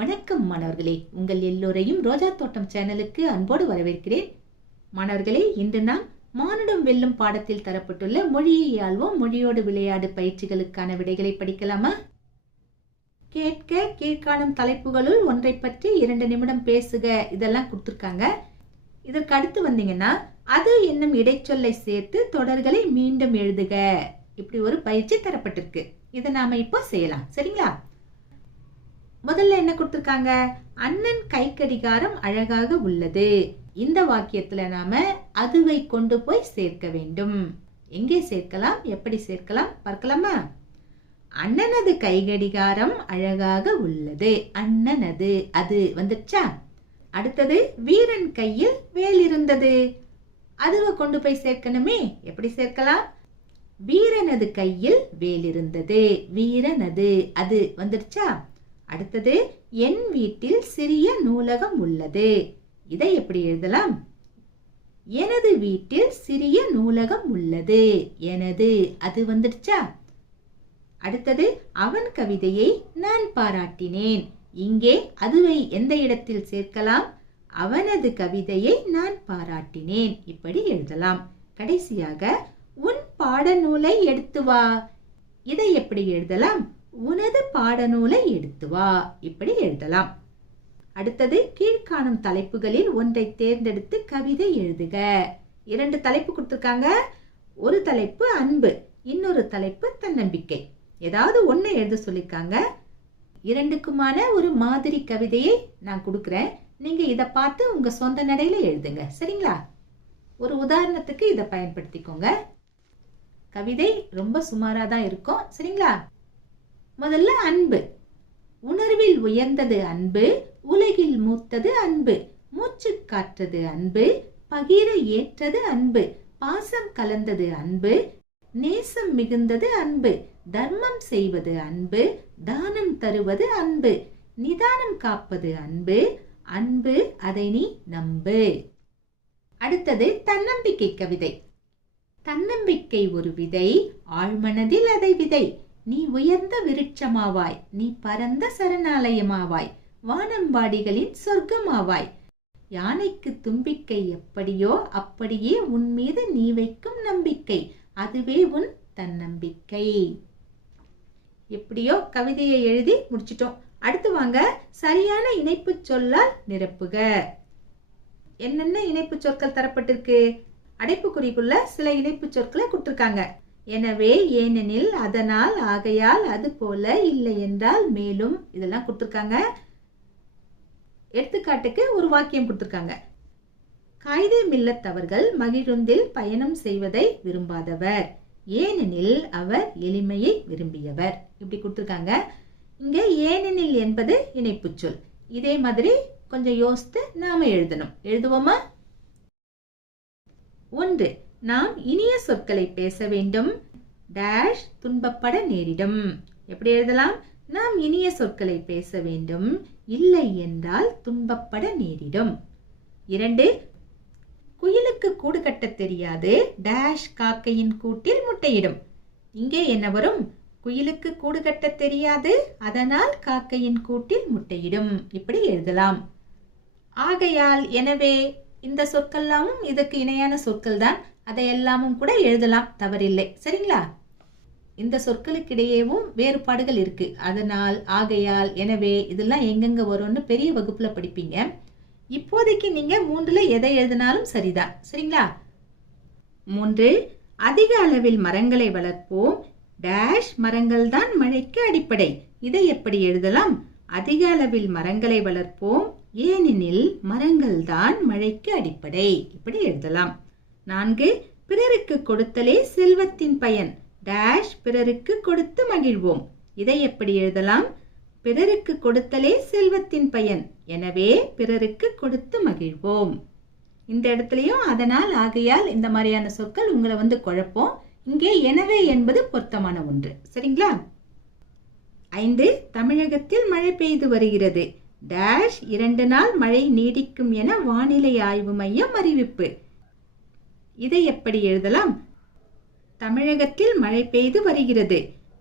வணக்கம் மாணவர்களே, உங்கள் எல்லோரையும் ரோஜா தோட்டம் சேனலுக்கு அன்போடு வரவேற்கிறேன். மாணவர்களே, இன்று நாம் மானுடம் வெல்லும் பாடத்தில் தரப்பட்டுள்ள மொழியை ஆள்வோம் மொழியோடு விளையாடு பயிற்சிகளுக்கான விடைகளை படிக்கலாமா? கேட்க, கீழ்காணும் தலைப்புகளுள் ஒன்றை பற்றி 2 நிமிடம் பேசுக, இதெல்லாம் கொடுத்துருக்காங்க. இதற்கு அடுத்து வந்தீங்கன்னா அது என்னும் இடைச்சொல்லை சேர்த்து தொடர்களை மீண்டும் எழுதுக. இப்படி ஒரு பயிற்சி தரப்பட்டிருக்கு. இதை நாம இப்போ செய்யலாம். சரிங்களா? முதல்ல என்ன கொடுத்திருக்காங்க? அண்ணன் கை கடிகாரம் அழகாக உள்ளது. இந்த வாக்கியத்துல நாம அதுவை கொண்டு போய் சேர்க்க வேண்டும். எங்கே சேர்க்கலாம், எப்படி சேர்க்கலாம் பார்க்கலாமா? அண்ணனது கை கடிகாரம் அழகாக உள்ளது. அண்ணனது அது வந்துச்சா? அடுத்தது வீரன் கையில் வேல் இருந்தது. அதுவை கொண்டு போய் சேர்க்கணுமே. எப்படி சேர்க்கலாம்? வீரனது கையில் வேல் இருந்தது. வீரனது அது வந்துடுச்சா? அடுத்தது என் வீட்டில் சிறிய நூலகம் உள்ளது. இதை எப்படி எழுதலாம்? எனது வீட்டில் சிறிய நூலகம் உள்ளது. எனது அது வந்துடுச்சா? அடுத்தது அவன் கவிதையை நான் பாராட்டினேன். இங்கே அதுவை எந்த இடத்தில் சேர்க்கலாம்? அவனது கவிதையை நான் பாராட்டினேன். இப்படி எழுதலாம். கடைசியாக உன் பாடநூலை எடுத்து வா. இதை எப்படி எழுதலாம்? உனது பாடநூலை எடுத்து வா. இப்படி எழுதலாம். அடுத்தது கீழ்காணும் தலைப்புகளில் ஒன்றை தேர்ந்தெடுத்து கவிதை எழுதுக. 2 தலைப்பு கொடுத்திருக்காங்க. ஒரு தலைப்பு அன்பு, இன்னொரு தலைப்பு தன்னம்பிக்கை. ஏதாவது ஒண்ணு எழுத சொல்லிருக்காங்க. 2க்குமான ஒரு மாதிரி கவிதையை நான் கொடுக்கிறேன். நீங்க இதை பார்த்து உங்க சொந்த நடையில எழுதுங்க. சரிங்களா? ஒரு உதாரணத்துக்கு இதை பயன்படுத்திக்கோங்க. கவிதை ரொம்ப சுமாரா தான் இருக்கும். சரிங்களா? முதல்ல அன்பு. உணர்வில் உயர்ந்தது அன்பு, உலகில் மூத்தது அன்பு, மூச்சு காற்றது அன்பு, பகிர ஏற்றது அன்பு, பாசம் கலந்தது அன்பு, நேசம் மிகுந்தது அன்பு, தர்மம் செய்வது அன்பு, தானம் தருவது அன்பு, நிதானம் காப்பது அன்பு, அன்பு அதை நீ நம்பு. அடுத்தது தன்னம்பிக்கை கவிதை. தன்னம்பிக்கை ஒரு விதை, ஆழ்மனதில் அதை விதை. நீ உயர்ந்த விருட்சமாவாய், நீ பரந்த சரணாலயமாவாய், வானம்பாடிகளின் சொர்க்கமாவாய். யானைக்கு தும்பிக்கை எப்படியோ அப்படியே உன் மீது நீ வைக்கும் நம்பிக்கை, அதுவே உன் தன்னம்பிக்கை. எப்படியோ கவிதையை எழுதி முடிச்சிட்டோம். அடுத்து வாங்க சரியான இணைப்பு சொல்லால் நிரப்புக. என்னென்ன இணைப்பு சொற்கள் தரப்பட்டிருக்கு? அடைப்புக்குறிக்குள்ள சில இணைப்பு சொற்களை கொடுத்திருக்காங்க. எனவே, ஏனெனில், அதனால், ஆகையால், அது போல, இல்லை என்றால், மேலும், இதெல்லாம் கொடுத்திருக்காங்க. எடுத்துக்காட்டுக்கு ஒரு வாக்கியம் கொடுத்திருக்காங்க. காயிதே மில்லத் அவர்கள் மகிழுந்தில் பயணம் செய்வதை விரும்பாதவர், ஏனெனில் அவர் எளிமையை விரும்பியவர். இப்படி கொடுத்திருக்காங்க. இங்க ஏனெனில் என்பது இணைப்பு சொல். இதே மாதிரி கொஞ்சம் யோசித்து நாம எழுதணும். எழுதுவோமா? 1. நாம் இனிய சொற்களை பேச வேண்டும். டேஷ் துன்பப்பட நேரிடும். எப்படி எழுதலாம்? நாம் இனிய சொற்களை பேச வேண்டும், இல்லை என்றால் துன்பப்பட நேரிடும். 2. குயிலுக்கு கூடு கட்ட தெரியாது. டேஷ் காக்கையின் கூட்டில் முட்டையிடும். இங்கே என்ன வரும்? குயிலுக்கு கூடு கட்ட தெரியாது, அதனால் காக்கையின் கூட்டில் முட்டையிடும். இப்படி எழுதலாம். ஆகையால், எனவே, இந்த சொற்கள்லாமும் இதுக்கு இணையான சொற்கள் தான். அதை எல்லாமும் கூட எழுதலாம், தவறில்லை. சரிங்களா? இந்த சொற்களுக்கு இடையேவும் வேறுபாடுகள் இருக்கு. அதனால், ஆகையால், எனவே இதெல்லாம் எங்கெங்க வரும்னு பெரிய வகுப்புல படிப்பீங்க. இப்போதைக்கு நீங்க 3ல எதை எழுதினாலும் சரிதான். சரிங்களா? 3. அதிக அளவில் மரங்களை வளர்ப்போம். டேஷ் மரங்கள் தான் மழைக்கு அடிப்படை. இதை எப்படி எழுதலாம்? அதிக அளவில் மரங்களை வளர்ப்போம், ஏனெனில் மரங்கள் தான் மழைக்கு அடிப்படை. இப்படி எழுதலாம். 4. பிறருக்கு கொடுத்தலே செல்வத்தின் பயன். டேஷ் பிறருக்கு கொடுத்து மகிழ்வோம். இதை எப்படி எழுதலாம்? பிறருக்கு கொடுத்தலே செல்வத்தின் பயன், எனவே பிறருக்கு கொடுத்து மகிழ்வோம். இந்த இடத்துலயும் அதனால், ஆகையால், இந்த மாதிரியான சொற்கள் உங்களை குழப்பம். இங்கே எனவே என்பது பொருத்தமான ஒன்று. சரிங்களா? 5. தமிழகத்தில் மழை பெய்து வருகிறது. டேஷ் 2 நாள் மழை நீடிக்கும் என வானிலை ஆய்வு மையம் அறிவிப்பு. இதை எப்படி எழுதலாம்? தமிழகத்தில் மழை பெய்து வருகிறது.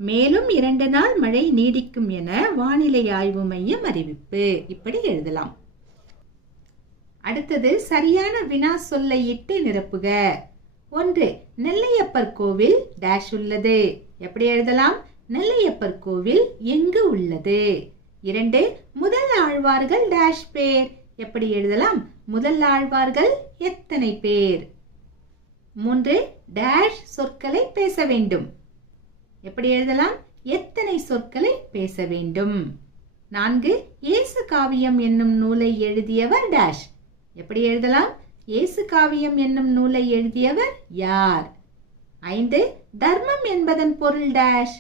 மேலும் 2 நாள் மழை நீடிக்கும் என வானிலை ஆய்வு மையம் அறிவிப்பு. இப்படி எழுதலாம். அடுத்தது சரியான வினா சொல்லை இட்டு நிரப்புக. 1. நெல்லையப்பர் கோவில் டேஷ் உள்ளது. எப்படி எழுதலாம்? நெல்லையப்பர் கோவில் எங்கு உள்ளது? 2. முதல் ஆழ்வார்கள் டேஷ் பேர். எப்படி எழுதலாம்? முதல் ஆழ்வார்கள் எத்தனை பேர்? 3. டேஷ் சொற்களை பேச வேண்டும். எப்படி எழுதலாம்? எத்தனை சொற்களை பேச வேண்டும்? 4. இயேசு காவியம் என்னும் நூலை எழுதியவர் டேஷ். எப்படி எழுதலாம்? இயேசு காவியம் என்னும் நூலை எழுதியவர் யார்? 5. தர்மம் என்பதன் பொருள் டேஷ்.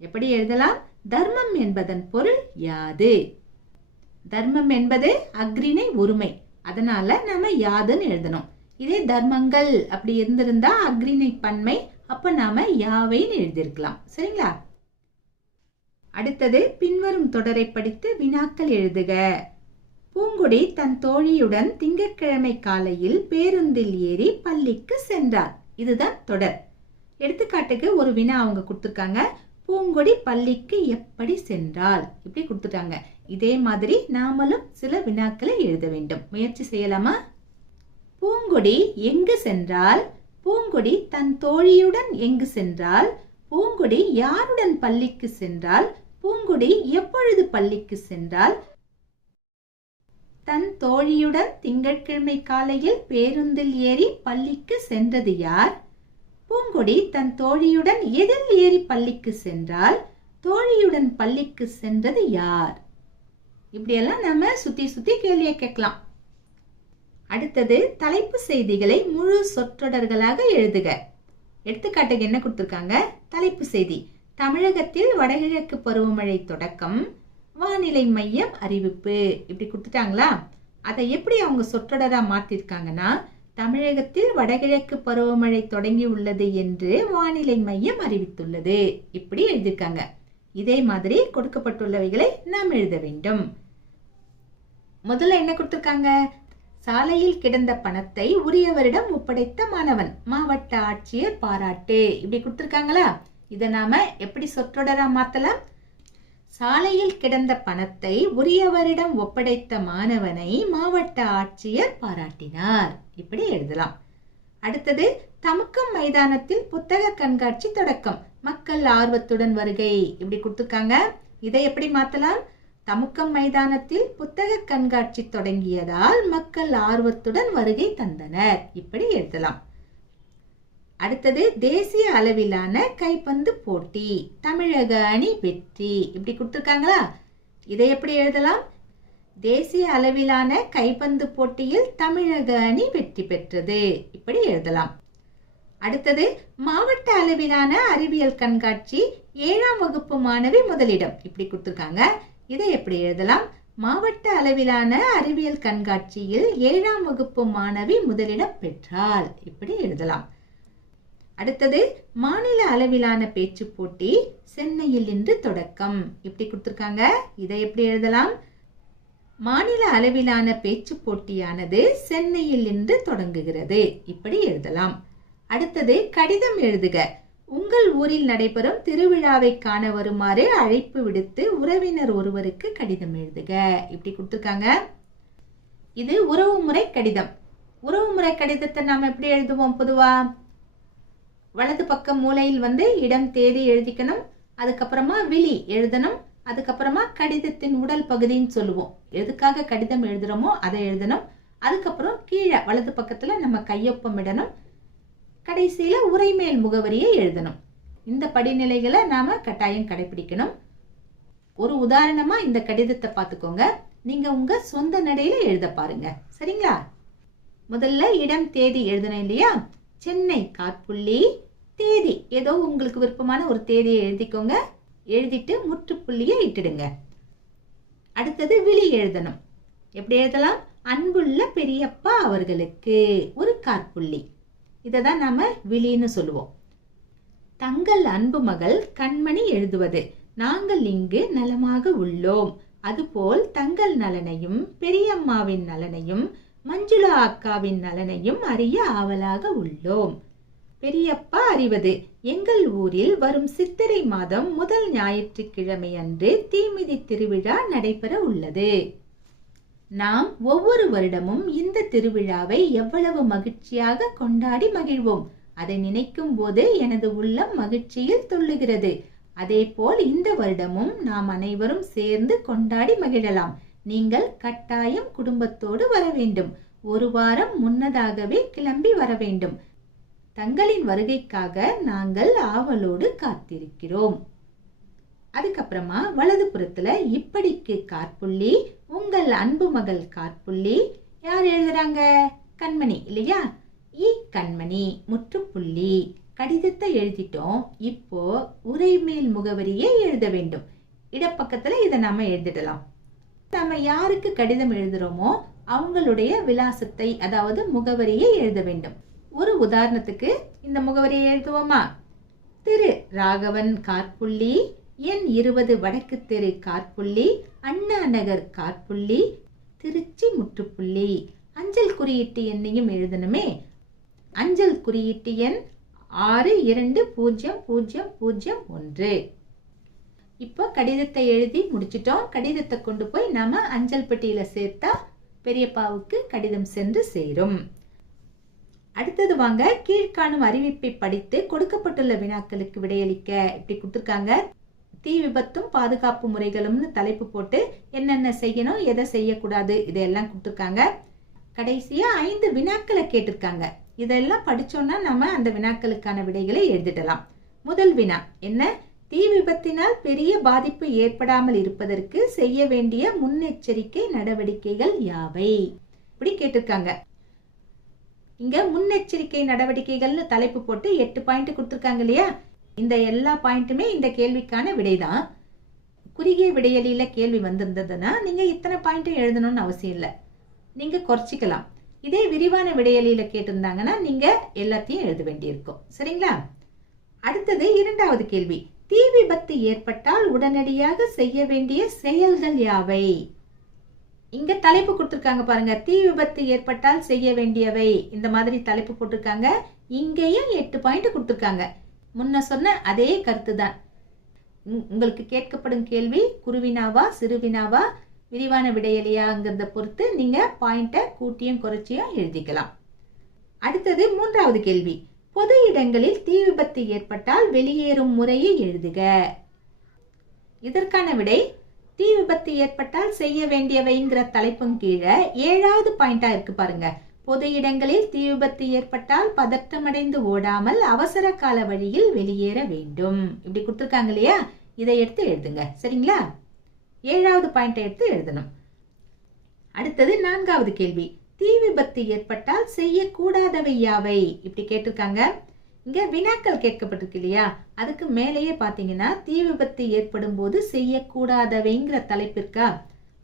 எப்படி எழுதலாம்? தர்மம் என்பதன் பொருள் யாது? தர்மம் என்பது அக்ரிணை ஒருமை, அதனால நாம யாதுன்னு எழுதணும். இதே தர்மங்கள் அப்படி இருந்திருந்தா அக்ரிணை பன்மை, அப்ப நாம யாவைன்னு எழுதியிருக்கலாம். சரிங்களா? அடுத்தது பின்வரும் தொடரை படித்து வினாக்கள் எழுதுக. பூங்குடி தன் தோழியுடன் திங்கட்கிழமை காலையில் பேருந்தில் ஏறி பள்ளிக்கு சென்றார். இதுதான் தொடர். எடுத்துக்காட்டுக்கு ஒரு வினா அவங்க கொடுத்துருக்காங்க. பூங்கொடி பள்ளிக்கு எப்படி சென்றால், இப்படி கொடுத்துட்டாங்க. இதே மாதிரி நாமளும் சில வினாக்களை எழுத வேண்டும். முயற்சி செய்யலாமா? பூங்கொடி எங்கு சென்றால்? பூங்கொடி தன் தோழியுடன் எங்கு சென்றால்? பூங்கொடி யாருடன் பள்ளிக்கு சென்றால்? பூங்கொடி எப்பொழுது பள்ளிக்கு சென்றால்? தன் தோழியுடன் திங்கட்கிழமை காலையில் பேருந்தில் ஏறி பள்ளிக்கு சென்றது யார்? பூங்கொடி தன் தோழியுடன் எதில் ஏறி பள்ளிக்கு சென்றால்? தோழியுடன் பள்ளிக்கு சென்றது யார்? இப்படியெல்லாம் நம்ம சுத்தி சுத்தி கேள்வியை கேட்கலாம். அடுத்தது தலைப்பு செய்திகளை முழு சொற்றொடர்களாக எழுதுக. எடுத்துக்காட்டுக்கு என்ன கொடுத்திருக்காங்க? தலைப்பு செய்தி: தமிழகத்தில் வடகிழக்கு பருவமழை தொடக்கம், வானிலை மையம் அறிவிப்பு. இப்படி கொடுத்துட்டாங்களா? அதை எப்படி அவங்க சொற்றொடரா மாத்திருக்காங்கன்னா, தமிழகத்தில் வடகிழக்கு பருவமழை தொடங்கி உள்ளது என்று வானிலை மையம் அறிவித்துள்ளது. இப்படி எழுதியிருக்காங்க. இதே மாதிரி கொடுக்கப்பட்டுள்ளவைகளை நாம் எழுத வேண்டும். முதல்ல என்ன கொடுத்திருக்காங்க? சாலையில் கிடந்த பணத்தை உரியவரிடம் ஒப்படைத்த மாணவன், மாவட்ட ஆட்சியர் பாராட்டு. இப்படி கொடுத்திருக்காங்களா? இதை நாம எப்படி சொற்றொடரா மாத்தலாம்? சாலையில் கிடந்த பணத்தை உரியவரிடம் ஒப்படைத்த மாணவனை மாவட்ட ஆட்சியர் பாராட்டினார். இப்படி எழுதலாம். அடுத்தது தமுக்கம் மைதானத்தில் புத்தக கண்காட்சி தொடக்கம், மக்கள் ஆர்வத்துடன் வருகை. இப்படி கொடுத்திருக்காங்க. இதை எப்படி மாத்தலாம்? தமுக்கம் மைதானத்தில் புத்தக கண்காட்சி தொடங்கியதால் மக்கள் ஆர்வத்துடன் வருகை தந்தனர். இப்படி எழுதலாம். அடுத்தது தேசிய அளவிலான கைப்பந்து போட்டி, தமிழக அணி வெற்றி. இப்படி கொடுத்திருக்காங்களா? இதை எப்படி எழுதலாம்? தேசிய அளவிலான கைப்பந்து போட்டியில் தமிழக அணி வெற்றி பெற்றது. இப்படி எழுதலாம். அடுத்தது மாவட்ட அளவிலான அறிவியல் கண்காட்சி, 7ஆம் வகுப்பு மாணவி முதலிடம். இப்படி கொடுத்திருக்காங்க. இதை எப்படி எழுதலாம்? மாவட்ட அளவிலான அறிவியல் கண்காட்சியில் 7ஆம் வகுப்பு மாணவி முதலிடம் பெற்றாள். இப்படி எழுதலாம். அடுத்தது மாநில அளவிலான பேச்சு போட்டி, சென்னையில் இன்று தொடக்கம். இப்படி கொடுத்திருக்காங்க. இதை எப்படி எழுதலாம்? மாநில அளவிலான பேச்சு போட்டியானது சென்னையில் இன்று தொடங்குகிறது. இப்படி எழுதலாம். அடுத்தது கடிதம் எழுதுக. உங்கள் ஊரில் நடைபெறும் திருவிழாவை காண வருமாறு அழைப்பு விடுத்து உறவினர் ஒருவருக்கு கடிதம் எழுதுக. இப்படி கொடுத்திருக்காங்க. இது உறவுமுறை கடிதம். உறவுமுறை கடிதத்தை நாம எப்படி எழுதுவோம்? பொதுவா வலது பக்கம் மூலையில் இடம் தேதி எழுதிக்கணும். அதுக்கப்புறமா விழி எழுதணும். அதுக்கப்புறமா கடிதத்தின் உடல் பகுதின்னு சொல்லுவோம். எதுக்காக கடிதம் எழுதுறோமோ அதை எழுதணும். அதுக்கப்புறம் கீழே வலது பக்கத்துல நம்ம கையொப்பம் இடணும். கடைசியில உரைமேல் முகவரியை எழுதணும். இந்த படிநிலைகளை நாம கட்டாயம் கடைபிடிக்கணும். ஒரு உதாரணமா இந்த கடிதத்தை பார்த்துக்கோங்க. நீங்க உங்க சொந்த நடையில எழுத பாருங்க. சரிங்களா? முதல்ல இடம் தேதி எழுதணும் இல்லையா? சென்னை காற்புள்ளி தேதி, ஏதோ உங்களுக்கு விருப்பமான ஒரு தேதியை எழுதிக்கோங்க. எழுதிட்டு முற்றுப்புள்ளியை இட்டுடுங்க. அடுத்தது விழி எழுதணும். எப்படி எழுதலாம்? அன்புள்ள பெரியப்பா அவர்களுக்கு ஒரு காற்புள்ளி. இததான் நாம விழின்னு சொல்லுவோம். தங்கள் அன்பு மகள் கண்மணி எழுதுவது, நாங்கள் இங்கு நலமாக உள்ளோம், அதுபோல் தங்கள் நலனையும் பெரியம்மாவின் நலனையும் மஞ்சுளா அக்காவின் நலனையும் அறிய ஆவலாக உள்ளோம். பெரியப்பா அறிவது. எங்கள் ஊரில் வரும் சித்திரை மாதம் முதல் ஞாயிற்றுக்கிழமை அன்று தீமிதி திருவிழா நடைபெற உள்ளது. நாம் ஒவ்வொரு வருடமும் இந்த திருவிழாவை எவ்வளவு மகிழ்ச்சியாக கொண்டாடி மகிழ்வோம். அதை நினைக்கும் போது எனது உள்ளம் மகிழ்ச்சியில் துள்ளுகிறது. அதேபோல் இந்த வருடமும் நாம் அனைவரும் சேர்ந்து கொண்டாடி மகிழலாம். நீங்கள் கட்டாயம் குடும்பத்தோடு வர வேண்டும். ஒரு வாரம் முன்னதாகவே கிளம்பி வர வேண்டும். தங்களின் வருகைக்காக நாங்கள் ஆவலோடு காத்திருக்கிறோம். அதுக்கப்புறமா வலது புறத்துல இப்படிக்கு காற்புள்ளி, உங்கள் அன்பு மகள் காற்புள்ளி. யார் எழுதுறாங்க? கண்மணி இல்லையா? கண்மணி முற்றுப்புள்ளி. கடிதத்தை எழுதிட்டோம். இப்போ உரை மேல் முகவரியை எழுத வேண்டும். இடப்பக்கத்துல இதை நாம எழுதிடலாம். நாம யாருக்கு கடிதம் எழுதுறோமோ அவங்களுடைய விலாசத்தை, அதாவது முகவரியை எழுத வேண்டும். ஒரு உதாரணத்துக்கு இந்த முகவரியை எழுதுவோமா? திரு ராகவன் காற்புள்ளி, எண் 20 வடக்கு தெரு காற்புள்ளி, அண்ணா நகர் காற்புள்ளி, திருச்சி முற்றுப்புள்ளி. அஞ்சல் குறியீட்டு எண்ணையும் எழுதணுமே. அஞ்சல் குறியீட்டு எண் 620001. இப்போ கடிதத்தை எழுதி முடிச்சிட்டோம். கடிதத்தை கொண்டு போய் நாம அஞ்சல் பெட்டியில சேர்த்தா பெரியப்பாவுக்கு கடிதம் சென்று சேரும். அடுத்தது வாங்க, கீழ்காணும் அறிவிப்பை படித்து கொடுக்கப்பட்டுள்ள வினாக்களுக்கு விடையளிக்க. இப்படி கொடுத்துருக்காங்க. தீ விபத்தும் பாதுகாப்பு முறைகளும்னு தலைப்பு போட்டு என்னென்ன செய்யணும், எதை செய்யக்கூடாது, இதெல்லாம் கொடுத்துருக்காங்க. கடைசியா 5 வினாக்களை கேட்டிருக்காங்க. இதெல்லாம் படிச்சோம்னா நம்ம அந்த வினாக்களுக்கான விடைகளை எழுதிடலாம். முதல் வினா என்ன? தீ விபத்தினால் பெரிய பாதிப்பு ஏற்படாமல் இருப்பதற்கு செய்ய வேண்டிய முன்னெச்சரிக்கை நடவடிக்கைகள் யாவை? இப்படி கேட்டிருக்காங்க. இங்க முன்னெச்சரிக்கை நடவடிக்கைகள்னு தலைப்பு போட்டு 8 பாயிண்ட் கொடுத்திருக்காங்க இல்லையா? இந்த எல்லா பாயிண்ட்டுமே இந்த கேள்விக்கான விடைதான். குறுகிய விடையலில கேள்வி வந்திருந்ததுன்னா நீங்க இத்தனை பாயிண்ட்டும் எழுதணும்னு அவசியம் இல்லை. நீங்க குறைச்சிக்கலாம். இதே விரிவான விடையலில கேட்டிருந்தாங்கன்னா நீங்க எல்லாத்தையும் எழுத வேண்டியிருக்கும். சரிங்களா? அடுத்தது 2வது கேள்வி. தீ விபத்து ஏற்பட்டால் உடனடியாக செய்ய வேண்டிய செயல்கள் யாவை? இங்க தலைப்பு கொடுத்திருக்காங்க பாருங்க. தீ விபத்து ஏற்பட்டால் செய்ய வேண்டியவை, இந்த மாதிரி தலைப்பு போட்டிருக்காங்க. இங்கேயும் 8 பாயிண்ட் கொடுத்திருக்காங்க. முன்ன சொன்ன அதே கருத்து தான். உங்களுக்கு கேட்கப்படும் கேள்வி குறுவினாவா சிறுவினாவா விரிவான விடையலியாங்கிறத பொறுத்து நீங்க பாயிண்ட கூட்டியும் குறைச்சியும் எழுதிக்கலாம். அடுத்தது 3வது கேள்வி. பொது இடங்களில் தீ விபத்து ஏற்பட்டால் வெளியேறும் முறையை எழுதுக. இதற்கான விடை தீ விபத்து ஏற்பட்டால் செய்ய வேண்டியவைங்கிற தலைப்பும் கீழே 7வது பாயிண்டா இருக்கு பாருங்க. பொது இடங்களில் தீ விபத்து ஏற்பட்டால் பதற்றமடைந்து ஓடாமல் அவசர கால வழியில் வெளியேற வேண்டும். இப்படி கொடுத்திருக்காங்க இல்லையா? இதை எடுத்து எழுதுங்க. சரிங்களா? 7வது பாயிண்டை எடுத்து எழுதணும். அடுத்தது 4வது கேள்வி. தீ விபத்து ஏற்பட்டால் செய்யக்கூடாதவை யாவை? இப்படி கேட்டிருக்காங்க. இங்க வினாக்கள் கேட்கப்பட்டிருக்கு இல்லையா? அதுக்கு மேலேயே பாத்தீங்கன்னா தீ விபத்து ஏற்படும் போது செய்யக்கூடாதவைங்கிற தலைப்பிற்கா,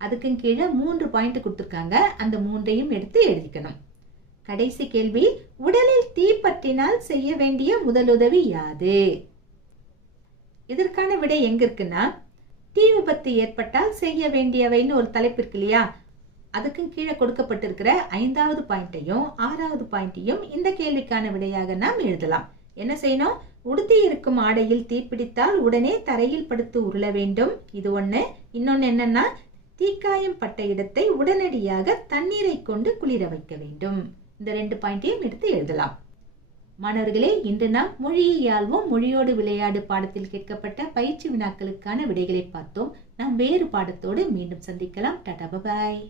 அதுக்கு கீழே 3 பாயிண்ட் கொடுத்திருக்காங்க. அந்த 3ஐயும் எடுத்து எழுதிக்கணும். கடைசி கேள்வி. உடலில் தீ பற்றினால் செய்ய வேண்டிய முதலுதவி யாது? இதற்கான விடை எங்க இருக்குன்னா, தீ விபத்து ஏற்பட்டால் செய்ய வேண்டியவைன்னு ஒரு தலைப்பு இருக்கு இல்லையா? அதுக்கு கீழே கொடுக்கப்பட்டிருக்கிற 5வது பாயிண்டையும் 6வது பாயிண்டையும் இந்த கேள்விக்கான விடையாக நாம் எழுதலாம். என்ன செய்யணும்? உடுத்தி இருக்கும் ஆடையில் தீப்பிடித்தால் உடனே தரையில் படுத்து உருள வேண்டும். இது ஒண்ணு. இன்னொன்னு என்னன்னா, தீக்காயம் பட்ட இடத்தை உடனடியாக தண்ணீரை கொண்டு குளிர வைக்க வேண்டும். இந்த 2 பாயிண்டையும் எடுத்து எழுதலாம். மாணவர்களே, இன்று நாம் மொழியால்வோம் மொழியோடு விளையாடு பாடத்தில் கேட்கப்பட்ட பயிற்சி வினாக்களுக்கான விடைகளை பார்த்தோம். நாம் வேறு பாடத்தோடு மீண்டும் சந்திக்கலாம். டாடா, பாய்.